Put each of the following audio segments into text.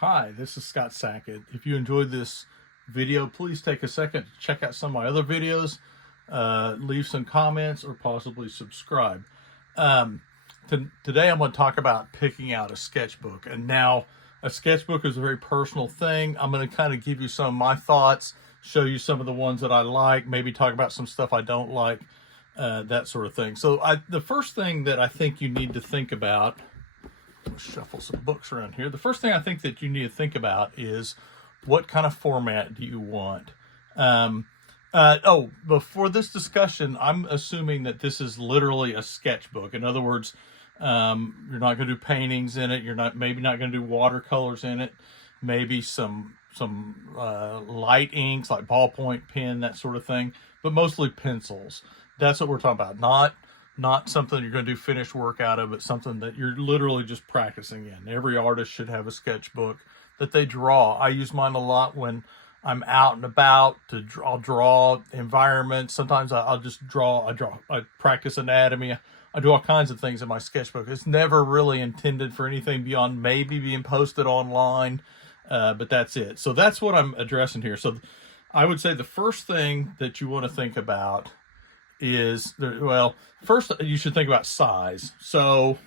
Hi, this is Scott Sackett. If you enjoyed this video, please take a second to check out some of my other videos, leave some comments, or possibly subscribe. Today I'm going to talk about picking out a sketchbook. And now, a sketchbook is a very personal thing. I'm going to kind of give you some of my thoughts, show you some of the ones that I like, maybe talk about some stuff I don't like, that sort of thing. So the first thing that I think you need to think about, shuffle some books around here. The first thing I think that you need to think about is what kind of format do you want? Before this discussion, I'm assuming that this is literally a sketchbook. In other words, you're not going to do paintings in it. Maybe not going to do watercolors in it. Maybe some light inks like ballpoint pen, that sort of thing, but mostly pencils. That's what we're talking about. Not something you're going to do finished work out of, but something that you're literally just practicing in. Every artist should have a sketchbook that they draw. I use mine a lot when I'm out and about. I'll draw environments. Sometimes I'll just draw. I practice anatomy. I do all kinds of things in my sketchbook. It's never really intended for anything beyond maybe being posted online, but that's it. So that's what I'm addressing here. So I would say the first thing that you want to think about is, first you should think about size. So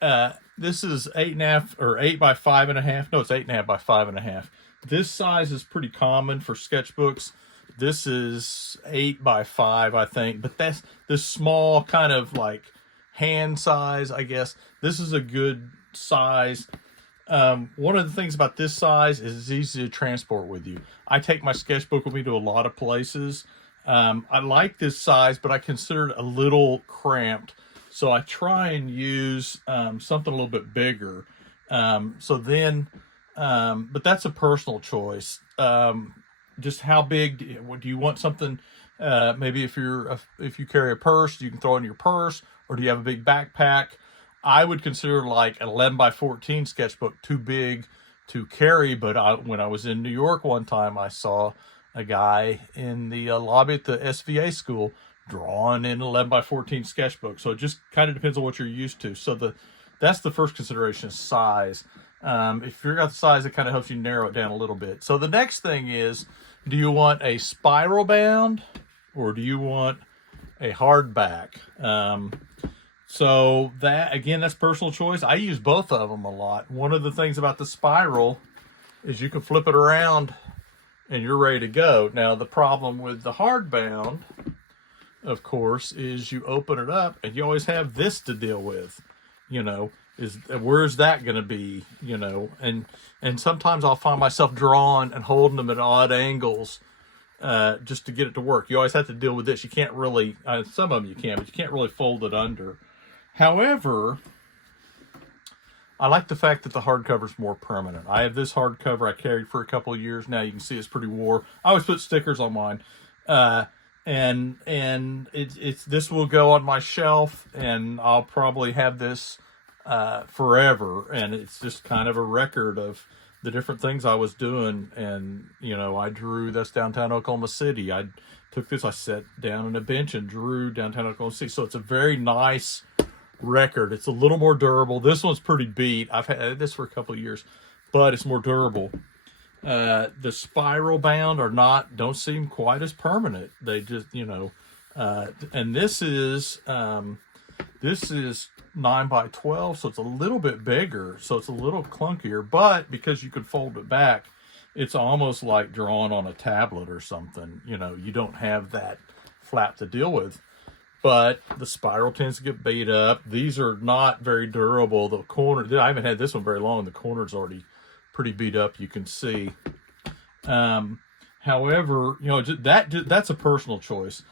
this is 8.5 or 8 by 5.5. No, it's 8.5 by 5.5. This size is pretty common for sketchbooks. This is 8 by 5, I think, but that's this small kind of like hand size, I guess. This is a good size. One of the things about this size is it's easy to transport with you. I take my sketchbook with me to a lot of places. I like this size, but I consider it a little cramped. So I try and use something a little bit bigger. But that's a personal choice. Just how big do you want something? Maybe if you carry a purse, you can throw it in your purse, or do you have a big backpack? I would consider like an 11 by 14 sketchbook too big to carry. But when I was in New York one time, I saw a guy in the lobby at the SVA school drawing in 11 by 14 sketchbook. So it just kind of depends on what you're used to. So that's the first consideration, is size. If you figure out the size, it kind of helps you narrow it down a little bit. So the next thing is, do you want a spiral bound or do you want a hardback? So that, again, that's personal choice. I use both of them a lot. One of the things about the spiral is you can flip it around and you're ready to go. Now, the problem with the hardbound, of course, is you open it up and you always have this to deal with. Where's that going to be? And sometimes I'll find myself drawing and holding them at odd angles just to get it to work. You always have to deal with this. You can't really, some of them you can, but you can't really fold it under. However, I like the fact that the hardcover is more permanent. I have this hardcover I carried for a couple of years now. You can see it's pretty wore. I always put stickers on mine, and this will go on my shelf, and I'll probably have this forever. And it's just kind of a record of the different things I was doing. And I drew. That's downtown Oklahoma City. I took this. I sat down on a bench and drew downtown Oklahoma City. So it's a very nice record. It's a little more durable. This one's pretty beat. I've had this for a couple of years, but it's more durable. The spiral bound don't seem quite as permanent. They just, and this is 9 by 12, so it's a little bit bigger, so it's a little clunkier, but because you could fold it back, it's almost like drawing on a tablet or something. You don't have that flap to deal with. But the spiral tends to get beat up. These are not very durable. The corner, I haven't had this one very long. The corner's already pretty beat up, you can see. However, that's a personal choice.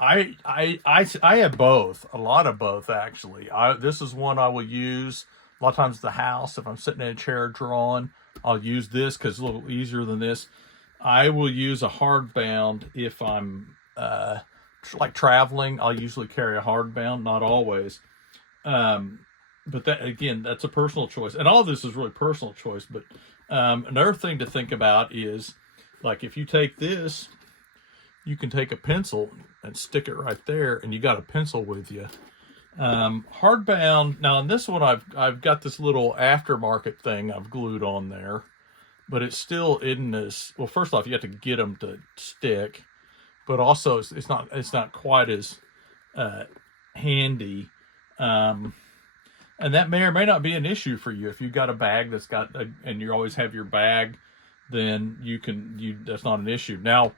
I have both, a lot of both actually. This is one I will use a lot of times at the house. If I'm sitting in a chair drawing, I'll use this because it's a little easier than this. I will use a hardbound if I'm like traveling. I'll usually carry a hardbound, not always. But that, again, that's a personal choice. And all of this is really personal choice. But another thing to think about is, like, if you take this, you can take a pencil and stick it right there, and you got a pencil with you. Hardbound. Now, in this one, I've got this little aftermarket thing I've glued on there, but it still isn't as well. First off, you have to get them to stick, but also it's not quite as handy. Um, and that may or may not be an issue for you if you've got a bag and you always have your bag, then that's not an issue. Now,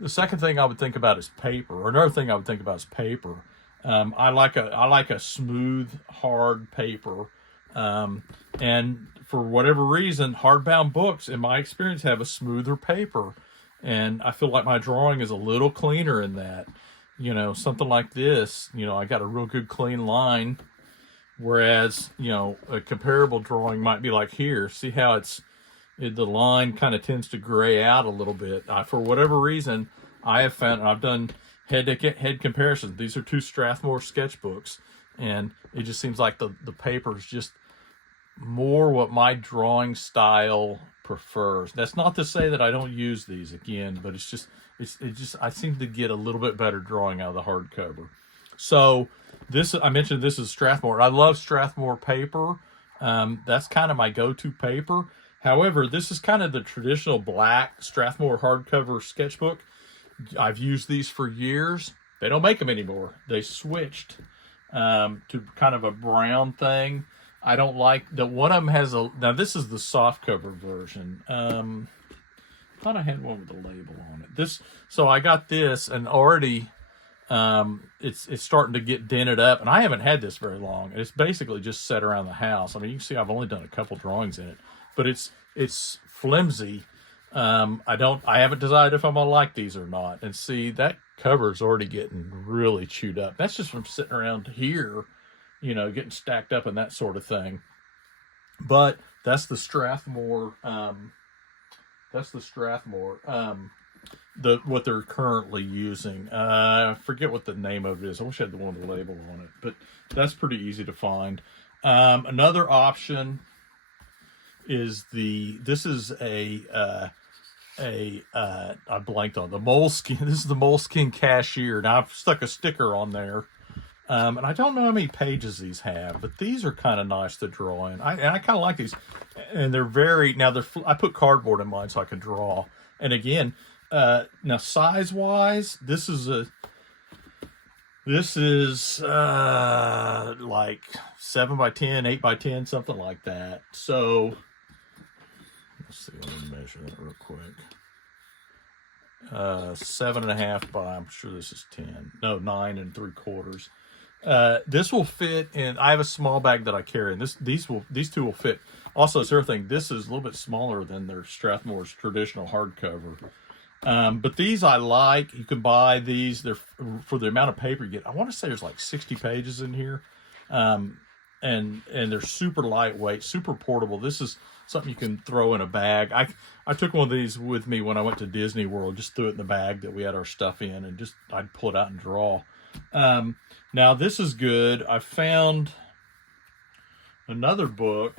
the second thing I would think about is paper, or another thing I would think about is paper. I like a smooth, hard paper, and for whatever reason, hardbound books, in my experience, have a smoother paper, and I feel like my drawing is a little cleaner in that. Something like this. I got a real good clean line, whereas a comparable drawing might be like here. See how the line kind of tends to gray out a little bit. For whatever reason, I have found, I've done head comparisons. These are two Strathmore sketchbooks, and it just seems like the paper is just more what my drawing style prefers. That's not to say that I don't use these again, but I seem to get a little bit better drawing out of the hardcover. So I mentioned this is Strathmore. I love Strathmore paper. That's kind of my go-to paper. However, this is kind of the traditional black Strathmore hardcover sketchbook. I've used these for years. They don't make them anymore. They switched to kind of a brown thing. I don't like that. One of them has now this is the soft cover version. I thought I had one with a label on it. So I got this, and already it's starting to get dented up, and I haven't had this very long. It's basically just set around the house. I mean, you can see I've only done a couple drawings in it, but it's flimsy. I haven't decided if I'm gonna like these or not. And see, that cover's already getting really chewed up. That's just from sitting around here, getting stacked up and that sort of thing. But that's the Strathmore. What they're currently using. I forget what the name of it is. I wish I had the one with the label on it, but that's pretty easy to find. Another option is I blanked on the Moleskin. This is the Moleskin Cashier. Now I've stuck a sticker on there, and I don't know how many pages these have, but these are kind of nice to draw in. I kind of like these, and I put cardboard in mine so I can draw. And again, now size wise, this is like 7x10, 8x10, something like that. So let's see, let me measure that real quick. 7.5 by, I'm sure this is 10. No, 9 3/4. This will fit in. I have a small bag that I carry, and these two will fit. Also, it's everything. This is a little bit smaller than their Strathmore's traditional hardcover. But these I like. You can buy these. They're for the amount of paper you get. I want to say there's like 60 pages in here. And they're super lightweight, super portable. This is something you can throw in a bag. I took one of these with me when I went to Disney World. Just threw it in the bag that we had our stuff in, and I'd pull it out and draw. Now this is good. I found another book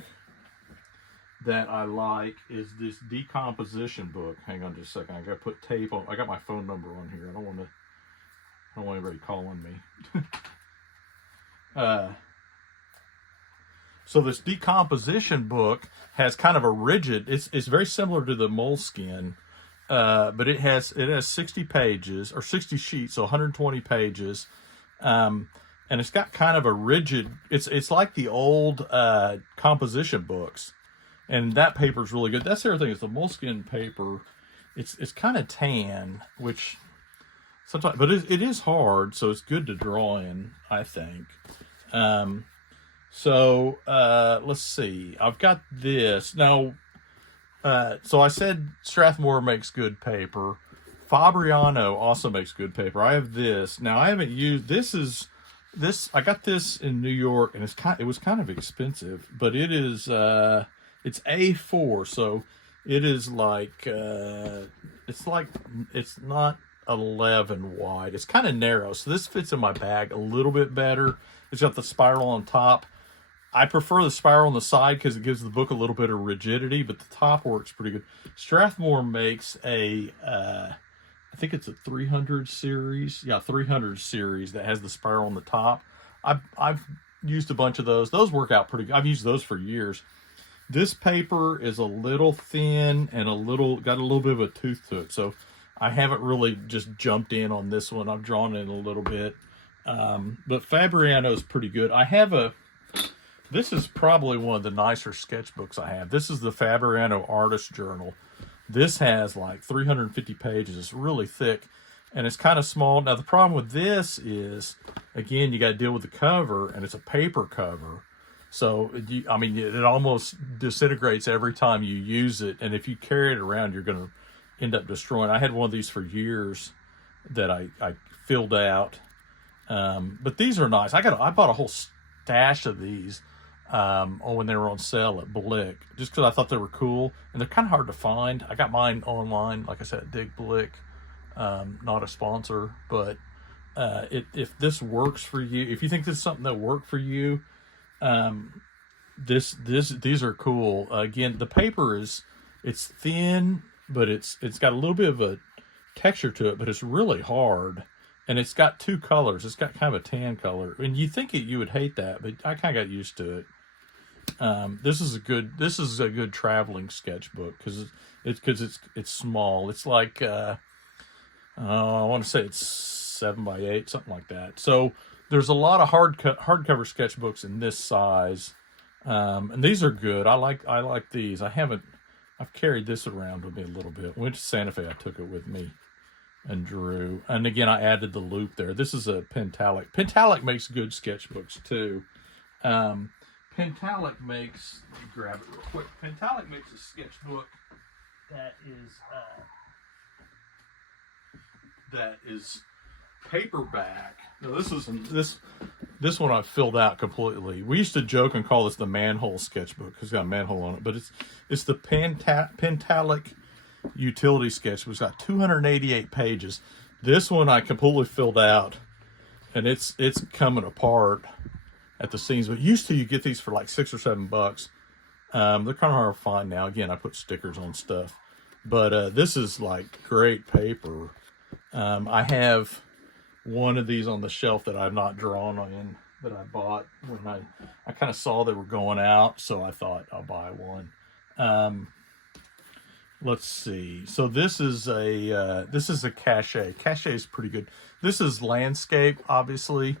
that I like is this decomposition book. Hang on just a second. I got to put tape on. I got my phone number on here. I don't want anybody calling me. So this decomposition book has kind of a rigid. It's very similar to the Moleskin, but it has 60 pages or 60 sheets, so 120 pages, and it's got kind of a rigid. It's like the old composition books, and that paper is really good. That's the other thing is the Moleskin paper. It's kind of tan, which sometimes, but it is hard, so it's good to draw in, I think. So let's see. I've got this now. So I said Strathmore makes good paper. Fabriano also makes good paper. I have this. Now I haven't used this. I got this in New York, and it was kind of expensive, but it is it's A4, so it is like it's not 11 wide. It's kind of narrow, so this fits in my bag a little bit better. It's got the spiral on top. I prefer the spiral on the side because it gives the book a little bit of rigidity, but the top works pretty good. Strathmore makes I think it's a 300 series. Yeah, 300 series that has the spiral on the top. I've used a bunch of those. Those work out pretty good. I've used those for years. This paper is a little thin and got a little bit of a tooth to it. So I haven't really just jumped in on this one. I've drawn it a little bit. But Fabriano is pretty good. This is probably one of the nicer sketchbooks I have. This is the Fabriano Artist Journal. This has like 350 pages. It's really thick and it's kind of small. Now the problem with this is, again, you got to deal with the cover, and it's a paper cover. So, it almost disintegrates every time you use it. And if you carry it around, you're going to end up destroying. I had one of these for years that I filled out. But these are nice. I bought a whole stash of these when they were on sale at Blick, just because I thought they were cool. And they're kind of hard to find. I got mine online, like I said, Dig Blick. Not a sponsor, but if this works for you, if you think this is something that worked for you, these are cool. Again, the paper it's thin, but it's got a little bit of a texture to it, but it's really hard, and it's got two colors. It's got kind of a tan color, and you think you would hate that, but I kind of got used to it. This is a good traveling sketchbook because it's small. It's like I want to say it's 7x8, something like that. So there's a lot of hardcover sketchbooks in this size, and these are good. I like these. I've carried this around with me a little bit. Went to Santa Fe, I took it with me and drew. And again, I added the loop there. This is a Pentalic. Pentalic makes good sketchbooks too. Pentalic makes, let me grab it real quick. Pentalic makes a sketchbook that is paperback. Now this one I've filled out completely. We used to joke and call this the manhole sketchbook because it's got a manhole on it, but it's the Pentalic utility sketchbook. It's got 288 pages. This one I completely filled out, and it's coming apart at the seams. But used to, you get these for like $6 or $7. They're kind of hard to find now. Again, I put stickers on stuff, but this is like great paper. I have one of these on the shelf that I've not drawn on, that I bought when I kind of saw they were going out, so I thought I'll buy one. Let's see. So this is a Cachet. Cachet is pretty good. This is landscape, obviously.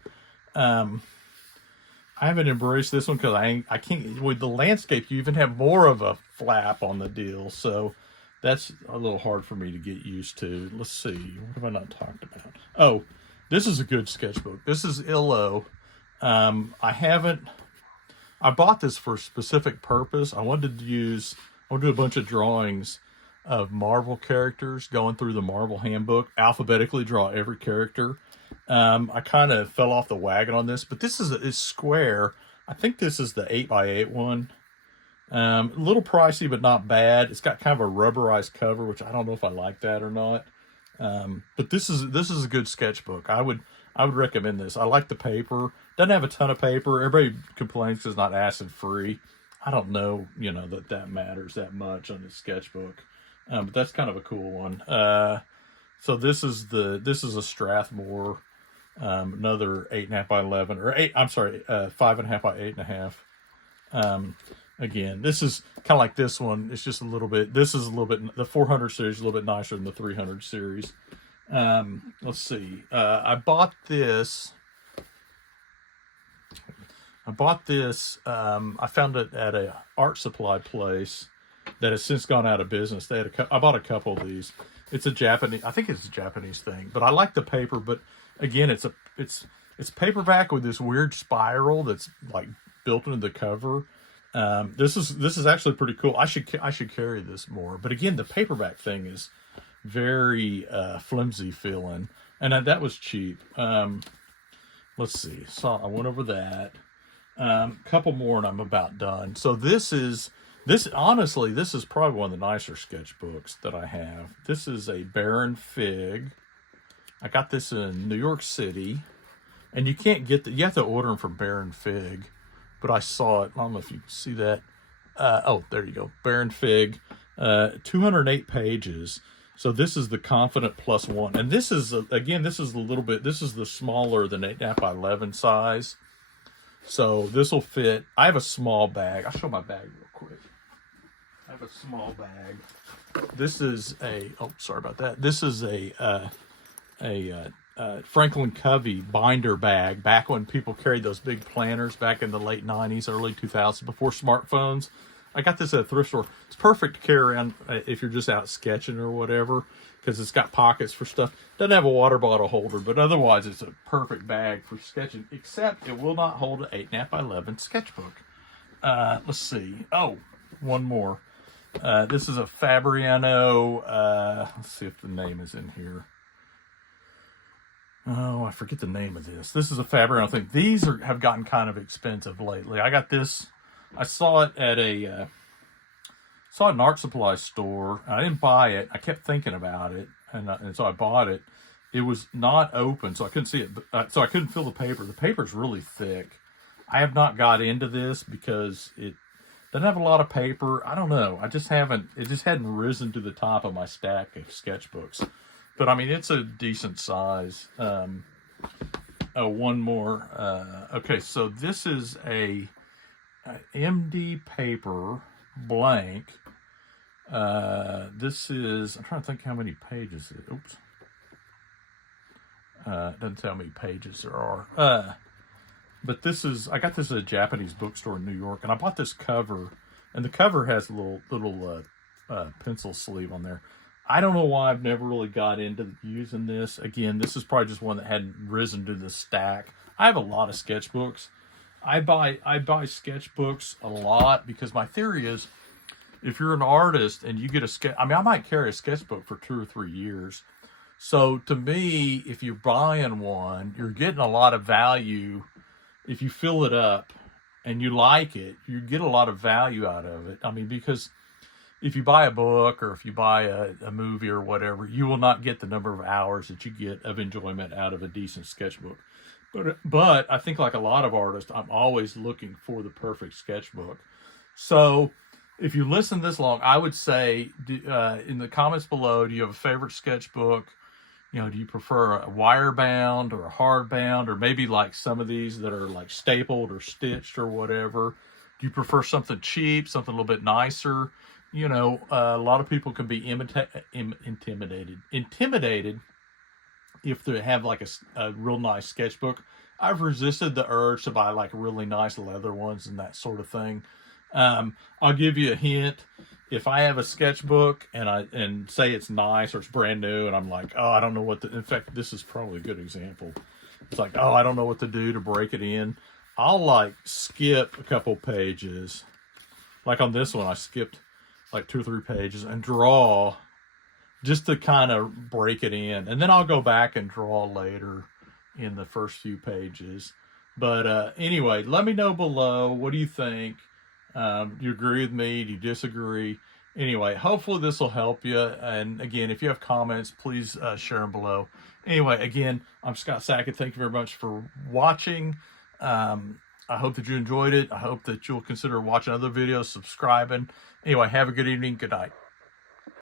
I haven't embraced this one because I can't. With the landscape, you even have more of a flap on the deal, so that's a little hard for me to get used to. Let's see. What have I not talked about? Oh, this is a good sketchbook. This is Illo. I bought this for a specific purpose. I wanted to do a bunch of drawings of Marvel characters, going through the Marvel handbook, alphabetically draw every character. I kind of fell off the wagon on this, but this is square. I think this is the 8x8 one. A little pricey, but not bad. It's got kind of a rubberized cover, which I don't know if I like that or not. But this is a good sketchbook. I would recommend this. I like the paper. Doesn't have a ton of paper. Everybody complains it's not acid free. I don't know, that matters that much on this sketchbook. But that's kind of a cool one. So this is a Strathmore, another 8.5 by 11 or 5.5 by 8.5. Again, this is kind of like this one. It's just a little bit, the 400 series is a little bit nicer than the 300 series. Let's see. I bought this. I found it at a art supply place that has since gone out of business. I bought a couple of these. It's a Japanese, I think it's a Japanese thing, but I like the paper. But again, it's paperback with this weird spiral that's like built into the cover. This is actually pretty cool. I should carry this more. But again, the paperback thing is very flimsy feeling, and that was cheap. Let's see. So I went over that. Couple more, and I'm about done. So honestly, this is probably one of the nicer sketchbooks that I have. This is a Baron Fig. I got this in New York City, and you can't get you have to order them from Baron Fig. But I saw it. I don't know if you can see that. Oh, there you go. Baron Fig, 208 pages. So this is the Confident +1. And this is, again, this is the smaller than 8.5 by 11 size. So this will fit. I have a small bag. I'll show my bag real quick. I have a small bag. This is a, oh, sorry about that. This is a Franklin Covey binder bag, back when people carried those big planners back in the late 90s, early 2000s, before smartphones. I got this at a thrift store. It's perfect to carry around if you're just out sketching or whatever, because it's got pockets for stuff. Doesn't have a water bottle holder, but otherwise it's a perfect bag for sketching, except it will not hold an 8.5 by 11 sketchbook. Let's see. Oh, one more. This is a Fabriano. Let's see if the name is in here. Oh, I forget the name of this. This is a Fabriano thing. These have gotten kind of expensive lately. I got this. I saw it at an art supply store. I didn't buy it. I kept thinking about it, and so I bought it. It was not open, so I couldn't see it. So I couldn't feel the paper. The paper's really thick. I have not got into this because it doesn't have a lot of paper. I don't know. I just haven't. It just hadn't risen to the top of my stack of sketchbooks. But I mean, it's a decent size. Oh, one more. Okay, so this is a MD paper blank. This is, I'm trying to think how many pages it, oops. It doesn't tell me pages there are. But this is, I got this at a Japanese bookstore in New York, and I bought this cover, and the cover has a little pencil sleeve on there. I don't know why I've never really got into using this. Again, this is probably just one that hadn't risen to the stack. I have a lot of sketchbooks. I buy sketchbooks a lot because my theory is, if you're an artist and you get a sketch, I mean, I might carry a sketchbook for 2 or 3 years. So to me, if you're buying one, you're getting a lot of value. If you fill it up and you like it, you get a lot of value out of it. I mean, because if you buy a book or if you buy a movie or whatever, you will not get the number of hours that you get of enjoyment out of a decent sketchbook. But I think, like a lot of artists, I'm always looking for the perfect sketchbook. So if you listen this long, I would say in the comments below, do you have a favorite sketchbook? You know, do you prefer a wire bound or a hard bound, or maybe like some of these that are like stapled or stitched or whatever? Do you prefer something cheap, something a little bit nicer? You know, a lot of people can be intimidated if they have like a real nice sketchbook. I've resisted the urge to buy like really nice leather ones and that sort of thing. I'll give you a hint. If I have a sketchbook and say it's nice or it's brand new, and I'm like, oh, I don't know what in fact, this is probably a good example. It's like, oh, I don't know what to do to break it in. I'll like skip a couple pages. Like on this one, I skipped like 2 or 3 pages and draw just to kind of break it in. And then I'll go back and draw later in the first few pages. But anyway, let me know below. What do you think? Do you agree with me? Do you disagree? Anyway, hopefully this will help you. And again, if you have comments, please share them below. Anyway, again, I'm Scott Sackett. Thank you very much for watching. I hope that you enjoyed it. I hope that you'll consider watching other videos, subscribing. Anyway, have a good evening. Good night.